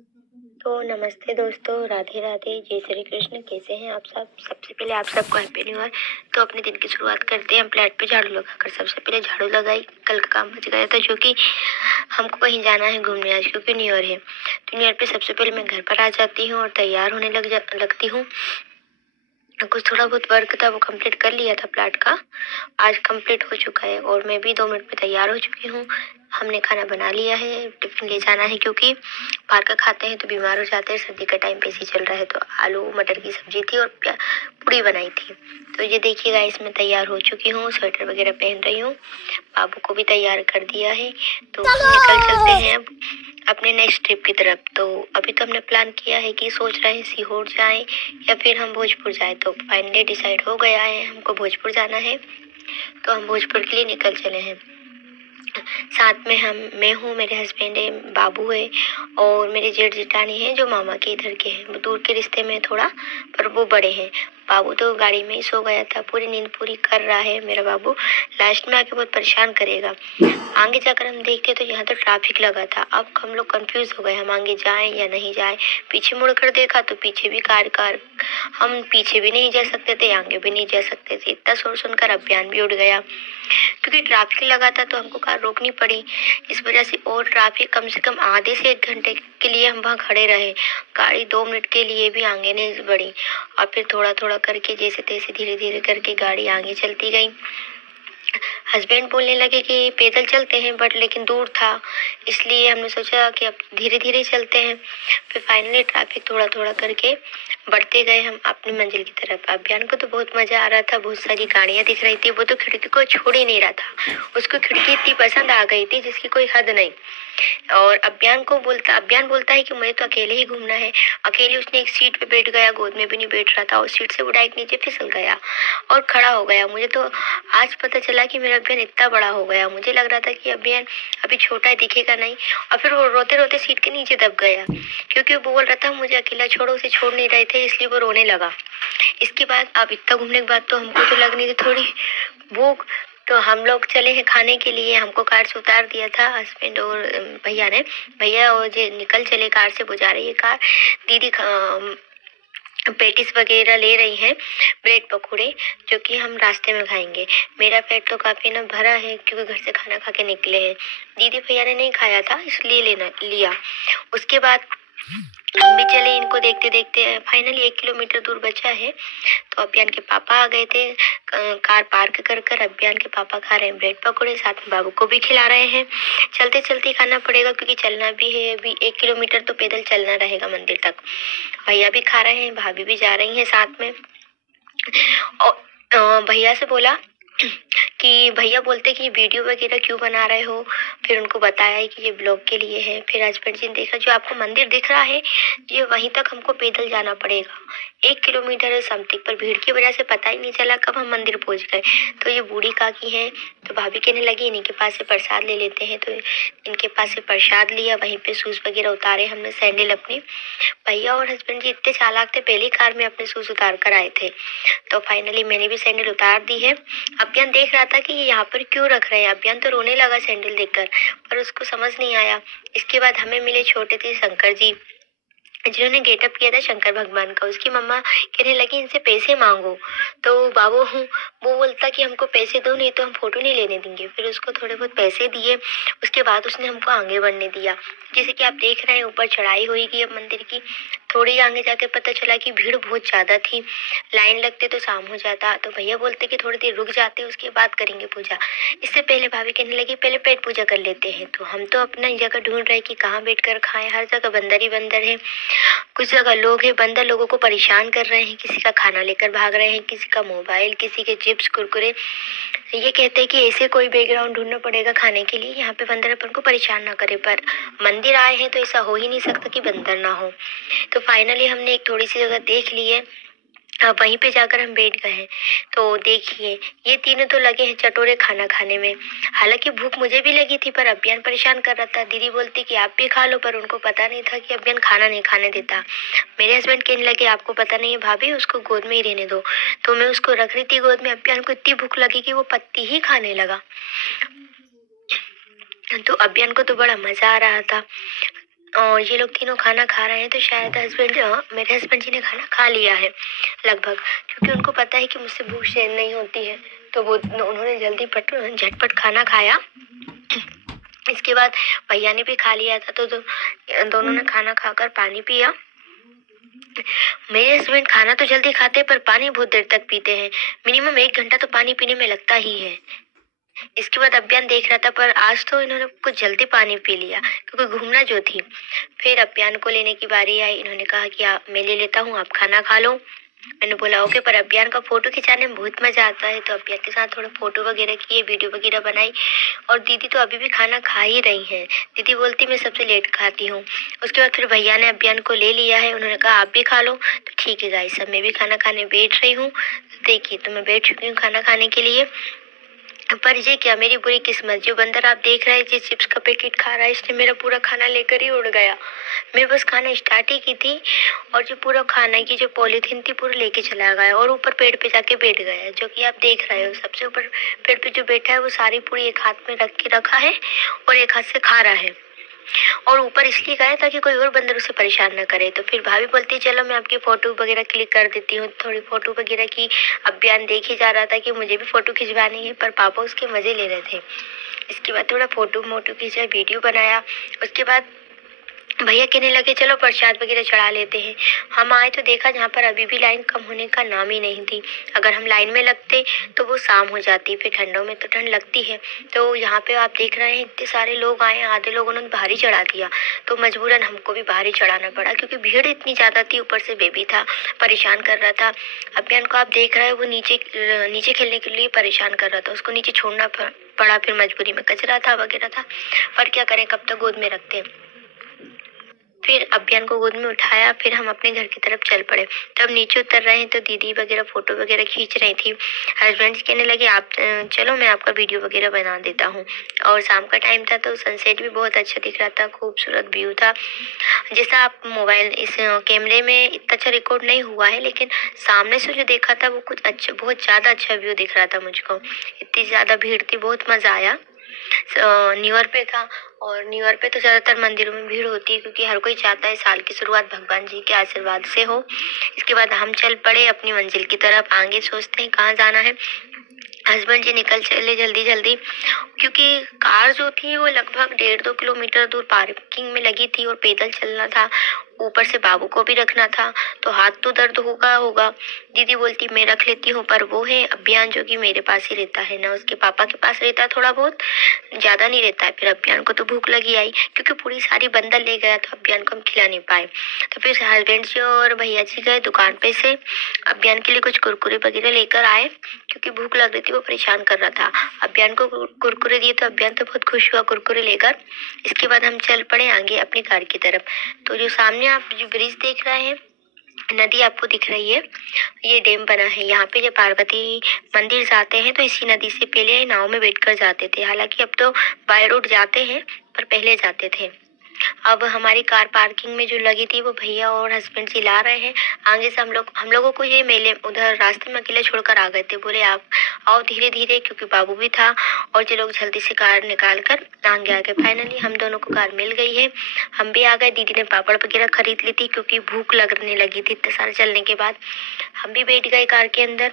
तो नमस्ते दोस्तों, राधे राधे, जय श्री कृष्ण। कैसे हैं आप सब? सबसे पहले आप सबको हैप्पी न्यू ईयर। तो अपने दिन की शुरुआत करते हैं। हम फ्लैट पे झाड़ू लगाकर सबसे पहले झाड़ू लगाई। कल का काम बच गया था जो कि हमको कहीं जाना है घूमने आज, क्योंकि न्यू ईयर है। तो न्यू ईयर पे सबसे पहले मैं घर पर आ जाती हूँ और तैयार होने लगती हूँ। कुछ थोड़ा बहुत वर्क था वो कंप्लीट कर लिया था फ्लैट का, आज कंप्लीट हो चुका है और मैं भी 2 मिनट में तैयार हो चुकी हूँ। हमने खाना बना लिया है, टिफिन ले जाना है क्योंकि बाहर का खाते हैं तो बीमार हो जाते हैं। सर्दी का टाइम पे ऐसे चल रहा है, तो आलू मटर की सब्जी थी और पूड़ी बनाई थी। तो ये देखिएगा, इसमें तैयार हो चुकी हूँ, स्वेटर वगैरह पहन रही हूँ। बाबू को भी तैयार कर दिया है, तो हम निकल चलते हैं अब अपने नेक्स्ट ट्रिप की तरफ। तो अभी तो हमने प्लान किया है कि सोच रहे हैं सीहोर जाएं या फिर हम भोजपुर जाएं। तो फाइनली डिसाइड हो गया है, हमको भोजपुर जाना है, तो हम भोजपुर के लिए निकल चले हैं। साथ में मैं हूँ, मेरे हस्बैंड है, बाबू है और मेरे जेठ जेठानी है जो मामा के इधर के हैं। वो दूर के रिश्ते में थोड़ा, पर वो बड़े हैं। बाबू तो गाड़ी में ही सो गया था, पूरी नींद पूरी कर रहा है मेरा बाबू। लास्ट में आके बहुत परेशान करेगा। आगे जाकर हम देखते तो यहाँ तो ट्रैफिक लगा था। अब हम लोग कंफ्यूज हो गए, हम आगे जाएं या नहीं जाएं। पीछे मुड़ कर देखा तो पीछे भी कार। हम पीछे भी नहीं जा सकते थे, आगे भी नहीं जा सकते थे। इतना शोर सुनकर अभियान भी उड़ गया, क्योंकि ट्रैफिक लगा था तो हमको कार रोकनी पड़ी। इस वजह से और ट्रैफिक, कम से कम आधे से 1 घंटे के लिए हम वहाँ खड़े रहे। गाड़ी 2 मिनट के लिए भी आगे नहीं बढ़ी और फिर थोड़ा थोड़ा करके जैसे तैसे धीरे धीरे करके गाड़ी आगे चलती गई। हस्बैंड बोलने लगे कि पैदल चलते हैं, बट लेकिन दूर था, इसलिए हमने सोचा कि अब धीरे धीरे चलते हैं। फिर फाइनली ट्रैफिक थोड़ा थोड़ा करके बढ़ते गए हम अपनी मंजिल की तरफ। अभियान को तो बहुत मजा आ रहा था, बहुत सारी गाड़ियां दिख रही थी। वो तो खिड़की को छोड़ ही नहीं रहा था, उसको खिड़की इतनी पसंद आ गई थी जिसकी कोई हद नहीं। और अभियान बोलता है कि मुझे तो अकेले ही घूमना है। अकेले उसने एक सीट पे बैठ गया, गोद में भी नहीं बैठ रहा था, और सीट से वो डायरेक्ट नीचे फिसल गया और खड़ा हो गया। मुझे तो आज पता चला कि मेरा अभियान इतना बड़ा हो गया। मुझे लग रहा था कि अभियान अभी छोटा है, दिखेगा नहीं। और फिर वो रोते रोते सीट के नीचे दब गया, क्योंकि वो बोल रहा था मुझे अकेला छोड़ो। उसे छोड़ नहीं रहे थे, इसलिए वो रोने लगा। इसके बाद अब इतना घूमने के बाद तो हमको तो लगनी थी थोड़ी भूख। तो हम लोग चले हैं खाने के लिए। हमको कार से उतार दिया था हस्बैंड और भैया ने। भैया और जे निकल चले कार से, बुझा रही है कार। दीदी पेटिस वगैरह ले रही हैं, ब्रेड पकौड़े, जो कि हम रास्ते में खाएंगे। मेरा पेट तो काफी ना भरा है, क्योंकि घर से खाना खा के निकले हैं। दीदी भैया ने नहीं खाया था, इसलिए लेना लिया। उसके बाद हम भी चले, इनको देखते देखते फाइनली 1 किलोमीटर दूर बचा है। तो अभियान के पापा आ गए थे। कार पार्क कर कर अभियान के पापा खा रहे हैं ब्रेड पकौड़े, साथ में बाबू को भी खिला रहे हैं। चलते चलते खाना पड़ेगा, क्योंकि चलना भी है। अभी 1 किलोमीटर तो पैदल चलना रहेगा मंदिर तक। भैया भी खा रहे हैं, भाभी भी जा रही हैं साथ में। और भैया से बोला कि भैया बोलते कि वीडियो वगैरह क्यों बना रहे हो। फिर उनको बताया है कि ये ब्लॉग के लिए है। फिर हस्बैंड जी ने देखा, जो आपको मंदिर दिख रहा है ये वहीं तक हमको पैदल जाना पड़ेगा, 1 किलोमीटर है समथिंग। पर भीड़ की वजह से पता ही नहीं चला कब हम मंदिर पहुंच गए। तो ये बूढ़ी काकी हैं, तो भाभी कहने लगी इन्हीं के पास से प्रसाद ले लेते हैं। तो इनके पास से प्रसाद लिया, वहीं पे शूज वगैरह उतारे हमने, सैंडल अपने। भैया और हस्बैंड जी इतने चालाक थे, पहली कार में अपने शूज उतार कर आए थे। तो फाइनली मैंने भी सैंडल उतार दी है। अभियान देख रहा था कि ये यहाँ पर क्यों रख रहे हैं। अभियान तो रोने लगा सैंडल देखकर, पर उसको समझ नहीं आया। इसके बाद हमें मिले छोटे थे शंकर जी, जिन्होंने गेटअप किया था शंकर भगवान का। उसकी मम्मा कहने लगी इनसे पैसे मांगो। तो बाबू वो बोलता कि हमको पैसे दो, नहीं तो हम फोटो नहीं लेने देंगे। फिर उसको थोड़े बहुत पैसे दिए। उसके बाद उसने हमको आगे बढ़ने दिया। जैसे कि आप देख रहे हैं, ऊपर चढ़ाई होगी अब मंदिर की। थोड़ी आगे जाके पता चला कि भीड़ बहुत ज्यादा थी, लाइन लगते तो शाम हो जाता। तो भैया बोलते कि थोड़ी देर रुक जाते, उसके बाद करेंगे पूजा। इससे पहले भाभी कहने लगी पहले पेट पूजा कर लेते हैं। तो हम तो अपना जगह ढूंढ रहे कि कहाँ बैठ कर खाएं, हर जगह बंदर ही बंदर है। कुछ जगह लोग हैं, बंदर लोगों को परेशान कर रहे हैं, किसी का खाना लेकर भाग रहे हैं, किसी का मोबाइल, किसी के चिप्स कुरकुरे। ये कहते हैं कि ऐसे कोई बैकग्राउंड ढूंढना पड़ेगा खाने के लिए, यहाँ पे बंदर अपन को परेशान ना करे। पर मंदिर आए हैं तो ऐसा हो ही नहीं सकता कि बंदर ना हो। तो फाइनली हमने एक थोड़ी सी जगह देख ली है, अब वहीं पे जाकर हम बैठ गए हैं। तो देखिए, ये तीनों तो लगे हैं चटोरे खाना खाने में। हालांकि भूख मुझे भी लगी थी, पर अभियान परेशान कर रहा था। दीदी बोलती कि आप भी खा लो, पर उनको पता नहीं था कि अभियान खाना नहीं खाने देता। मेरे हस्बैंड कहने लगे आपको पता नहीं है भाभी, उसको गोद में ही रहने दो। तो मैं उसको रख रही थी गोद में। अभियान को इतनी भूख लगी कि वो पत्ती ही खाने लगा। तो अभियान को तो बड़ा मजा आ रहा था। और ये लोग तीनों खाना खा रहे हैं, तो शायद मेरे हस्बैंड जी ने खाना खा लिया है लगभग, क्योंकि उनको पता है कि मुझसे भूख सहन नहीं होती है। तो वो उन्होंने जल्दी झटपट खाना खाया। इसके बाद भैया ने भी खा लिया था, तो दोनों ने खाना खाकर पानी पिया। मेरे हस्बैंड खाना तो जल्दी खाते हैं पर पानी बहुत देर तक पीते हैं। मिनिमम 1 घंटा तो पानी पीने में लगता ही है। इसके बाद अभियान देख रहा था, पर आज तो इन्होंने कुछ जल्दी पानी पी लिया क्योंकि घूमना जो थी। फिर अभियान को लेने की बारी आई। इन्होंने कहा कि मैं ले लेता हूँ, आप खाना खा लो। मैंने बोला ओके, पर अभियान का फोटो खिंचाने में बहुत मजा आता है, तो अभियान के साथ थोड़ा फोटो वगैरह किए, वीडियो वगैरह बनाई। और दीदी तो अभी भी खाना खा ही रही है। दीदी बोलती मैं सबसे लेट खाती हूँ। उसके बाद फिर भैया ने अभियान को ले लिया है। उन्होंने कहा आप भी खा लो, तो ठीक है गाइस, अब मैं भी खाना खाने बैठ रही हूँ। देखिए, तो मैं बैठ चुकी हूँ खाना खाने के लिए। पर ये क्या मेरी बुरी किस्मत, जो बंदर आप देख रहे हैं जो चिप्स का पैकेट खा रहा है, इसने मेरा पूरा खाना लेकर ही उड़ गया। मैं बस खाना स्टार्ट ही की थी और जो पूरा खाना की जो पॉलीथीन थी पूरा लेके चला गया और ऊपर पेड़ पे जाके बैठ गया, जो कि आप देख रहे हो। सबसे ऊपर पेड़ पे जो बैठा है वो सारी पूरी एक हाथ में रख के रखा है और एक हाथ से खा रहा है। और ऊपर इसलिए गया ताकि कोई और बंदर उसे परेशान ना करे। तो फिर भाभी बोलती चलो मैं आपकी फोटो वगैरह क्लिक कर देती हूँ। थोड़ी फोटो वगैरह की। अभियान देख ही जा रहा था कि मुझे भी फोटो खिंचवानी है, पर पापा उसके मजे ले रहे थे। इसके बाद थोड़ा फोटो मोटो खींचा, वीडियो बनाया। उसके बाद भैया कहने लगे चलो प्रसाद वगैरह चढ़ा लेते हैं। हम आए तो देखा जहाँ पर अभी भी लाइन कम होने का नाम ही नहीं थी। अगर हम लाइन में लगते तो वो शाम हो जाती, फिर ठंडों में तो ठंड लगती है। तो यहाँ पे आप देख रहे हैं इतने सारे लोग आए, आधे लोगों ने भारी चढ़ा दिया, तो मजबूरन हमको भी भारी चढ़ाना पड़ा क्योंकि भीड़ इतनी ज़्यादा थी। ऊपर से बेबी था, परेशान कर रहा था। अभियान को आप देख रहे हैं वो नीचे खेलने के लिए परेशान कर रहा था, उसको नीचे छोड़ना पड़ा। फिर मजबूरी में कचरा था वगैरह था, पर क्या करें, कब तक गोद में रखते हैं। फिर अभियान को गोद में उठाया, फिर हम अपने घर की तरफ चल पड़े। तब नीचे उतर रहे हैं तो दीदी वगैरह फोटो वगैरह खींच रही थी। हस्बैंड कहने लगे आप चलो मैं आपका वीडियो वगैरह बना देता हूँ। और शाम का टाइम था तो सनसेट भी बहुत अच्छा दिख रहा था, खूबसूरत व्यू था। जैसा आप मोबाइल इस कैमरे में इतना अच्छा रिकॉर्ड नहीं हुआ है, लेकिन सामने से जो देखा था वो कुछ अच्छा, बहुत ज़्यादा अच्छा व्यू दिख रहा था मुझको। इतनी ज़्यादा भीड़ थी, बहुत मज़ा आया। न्यू ईयर पे था और न्यू ईयर पे तो ज़्यादातर मंदिरों में भीड़ होती है क्योंकि हर कोई चाहता है साल की शुरुआत भगवान जी के आशीर्वाद से हो। इसके बाद हम चल पड़े अपनी मंजिल की तरफ। आगे सोचते हैं कहाँ जाना है। हस्बैंड जी निकल चले जल्दी जल्दी, क्योंकि कार जो थी वो लगभग 1.5-2 किलोमीटर दूर पार्किंग में लगी थी और पैदल चलना था। ऊपर से बाबू को भी रखना था, तो हाथ तो दर्द होगा। दीदी बोलती मैं रख लेती हूँ, पर वो है अभियान जो कि मेरे पास ही रहता है ना, उसके पापा के पास रहता है, थोड़ा बहुत, ज्यादा नहीं रहता है। फिर अभियान को तो भूख लगी आई क्योंकि पूरी सारी बंदर ले गया, तो अभियान को हम खिला नहीं पाए। तो फिर हस्बैंड जी और भैया जी गए दुकान पे से अभियान के लिए कुछ कुरकुरे वगैरह लेकर आए क्योंकि भूख लग रही थी, वो परेशान कर रहा था। अभियान को कुरकुरे दिए तो अभियान तो बहुत खुश हुआ कुरकुरे लेकर। इसके बाद हम चल पड़े आगे अपनी कार की तरफ। तो जो सामने आप जो ब्रिज देख रहे हैं, नदी आपको दिख रही है, ये डैम बना है। यहाँ पे जब पार्वती मंदिर जाते हैं तो इसी नदी से पहले नाव में बैठकर जाते थे। हालांकि अब तो बाय रोड जाते हैं, पर पहले जाते थे। अब हमारी कार पार्किंग में जो लगी थी वो भैया और हस्बैंड जी ला रहे हैं। आगे से हम लोगों को ये मेले उधर रास्ते में अकेले छोड़कर आ गए थे। बोले आप आओ धीरे धीरे, क्योंकि बाबू भी था। और ये लोग जल्दी से कार निकाल कर आगे आ गए। फाइनली हम दोनों को कार मिल गई है, हम भी आ गए। दीदी ने पापड़ वगैरह खरीद ली थी क्योंकि भूख लगने लगी थी इतने सारे चलने के बाद। हम भी बैठ गए कार के अंदर।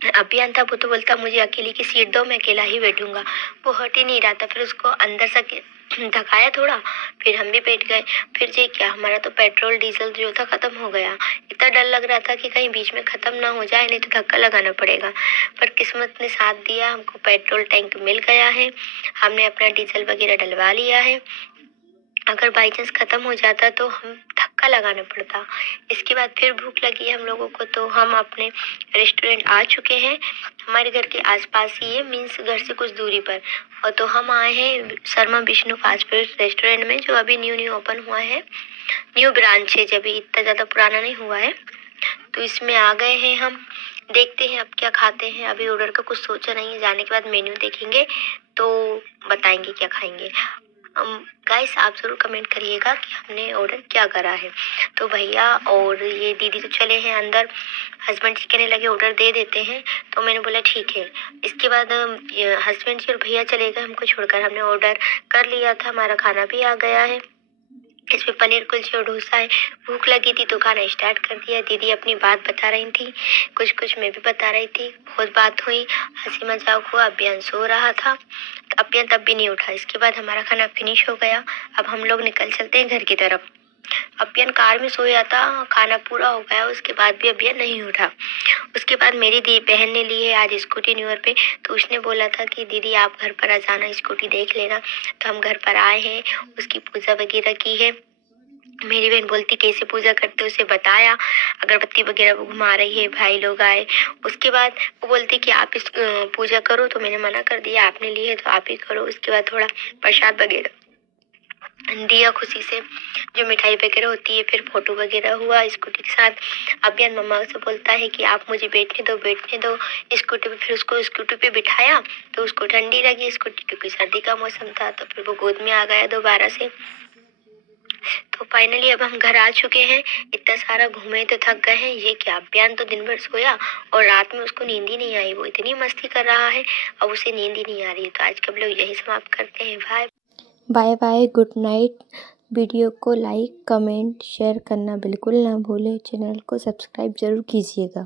अभियान था वो तो बोलता मुझे अकेले की सीट दो, मैं अकेला ही बैठूंगा। वो हट ही नहीं रहा था। फिर उसको अंदर से धकाया थोड़ा, फिर हम भी बैठ गए। फिर जी क्या, हमारा तो पेट्रोल डीजल जो था खत्म हो गया। इतना डर लग रहा था कि कहीं बीच में खत्म ना हो जाए, नहीं तो धक्का लगाना पड़ेगा। पर किस्मत ने साथ दिया, हमको पेट्रोल टैंक मिल गया है। हमने अपना डीजल वगैरह डलवा लिया है। अगर बाई चांस खत्म हो जाता तो हम धक्का लगाना पड़ता। इसके बाद फिर भूख लगी हम लोगों को, तो हम अपने रेस्टोरेंट आ चुके हैं। हमारे घर के आसपास ही है, मीन्स घर से कुछ दूरी पर। और तो हम आए हैं Sharma Vishnu fast food restaurant में, जो अभी न्यू ओपन हुआ है। न्यू ब्रांच है, जब इतना ज़्यादा पुराना नहीं हुआ है। तो इसमें आ गए हैं हम। देखते हैं अब क्या खाते हैं। अभी ऑर्डर का कुछ सोचा नहीं है, जाने के बाद मेन्यू देखेंगे तो बताएंगे क्या खाएंगे। गाइस आप ज़रूर कमेंट करिएगा कि हमने ऑर्डर क्या करा है। तो भैया और ये दीदी तो चले हैं अंदर। हस्बैंड जी कहने लगे ऑर्डर दे देते हैं, तो मैंने बोला ठीक है। इसके बाद हस्बैंड जी और भैया चले गए हमको छोड़कर। हमने ऑर्डर कर लिया था, हमारा खाना भी आ गया है। इसमें पनीर कुलचे और डोसा है। भूख लगी थी तो खाना स्टार्ट कर दिया। दीदी अपनी बात बता रही थी, कुछ कुछ मैं भी बता रही थी। बहुत बात हुई, हंसी मजाक हुआ। अभियान सो रहा था, तो अभियान तब भी नहीं उठा। इसके बाद हमारा खाना फिनिश हो गया। अब हम लोग निकल चलते हैं घर की तरफ। अभियान कार में सोया था, खाना पूरा हो गया, उसके बाद भी अभियान नहीं उठा। उसके बाद मेरी दी बहन ने ली है आज स्कूटी न्यू ईयर पे, तो उसने बोला था कि दीदी आप घर पर आ जाना, स्कूटी देख लेना। तो हम घर पर आए हैं, उसकी पूजा वगैरह की है। मेरी बहन बोलती कैसे पूजा करते, उसे बताया, अगरबत्ती वगैरह वो घुमा रही है। भाई लोग आए, उसके बाद वो बोलती कि आप इस पूजा करो, तो मैंने मना कर दिया, आपने ली है तो आप ही करो। उसके बाद थोड़ा प्रसाद वगैरह दिया खुशी से, जो मिठाई वगैरह होती है। फिर फोटो वगैरह हुआ स्कूटी के साथ। अभियान मम्मा से बोलता है कि आप मुझे बैठने दो स्कूटी पे। फिर उसको स्कूटी पे बिठाया तो उसको ठंडी लगी स्कूटी, क्योंकि सर्दी का मौसम था। तो फिर वो गोद में आ गया दोबारा से। तो फाइनली अब हम घर आ चुके हैं। इतना सारा घूमे तो थक गए हैं। ये क्या, अभियान तो दिन भर सोया और रात में उसको नींद ही नहीं आई। वो इतनी मस्ती कर रहा है, अब उसे नींद ही नहीं आ रही है। तो आज का ब्लॉग यही समाप्त करते हैं। Bye bye bye, good night. Video को लाइक कमेंट शेयर करना बिल्कुल ना भूलें। चैनल को सब्सक्राइब जरूर कीजिएगा।